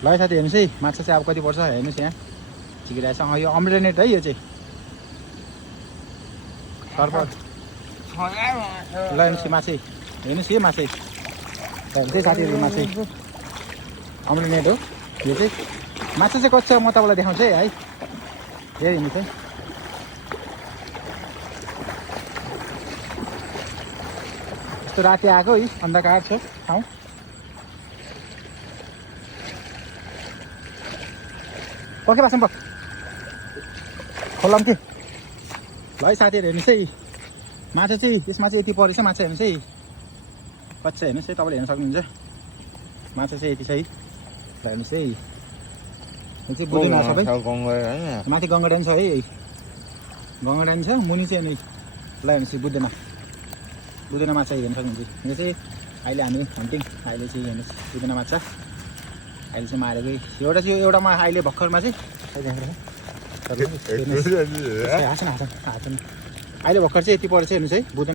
ल साथी हेर्नुहोस् है माछा चाहिँ अब कति पर्छ हेर्नुहोस् यहाँ झिकिरहेछ यो अम्लेट है यो चाहिँ सर्प ल हेर्नुहोस् माछै हेर्नुहोस् यो माछै हेर्नुहोस् है साथीहरू माछै अम्लेट हो यो चाहिँ माछा चाहिँ कस्तो म तपाईँलाई देखाउँछु है हेर हेर्नुहोस् है यस्तो राति आएको है अन्धकार छ ठाउँ पके बासम पक खोलाम के ल है साथीहरू हेर्नुहोस् है माछा चाहिँ यसमा चाहिँ यति परेछ माछा हेर्नुहोस् है कच्चा हेर्नुहोस् है तपाईँले हेर्न सक्नुहुन्छ माछा चाहिँ यति छ है ल हेर्नुहोस् है यो चाहिँ बुझ्दैन सबै माथि गङ्गडान छ है गङ्गडान छ मुनि चाहिँ नि ल हेर्नुहोस् बुझ्दैन बुझ्दैन माछा हेर्न सक्नुहुन्छ यो चाहिँ अहिले हामी हन्टिङ अहिले चाहिँ हेर्नुहोस् बुझ्दैन माछा अहिले चाहिँ मारेकै एउटा चाहिँ एउटामा अहिले भर्खरमा चाहिँ अहिले भर्खर चाहिँ यति परेछ हेर्नुहोस् है बुझ्दैन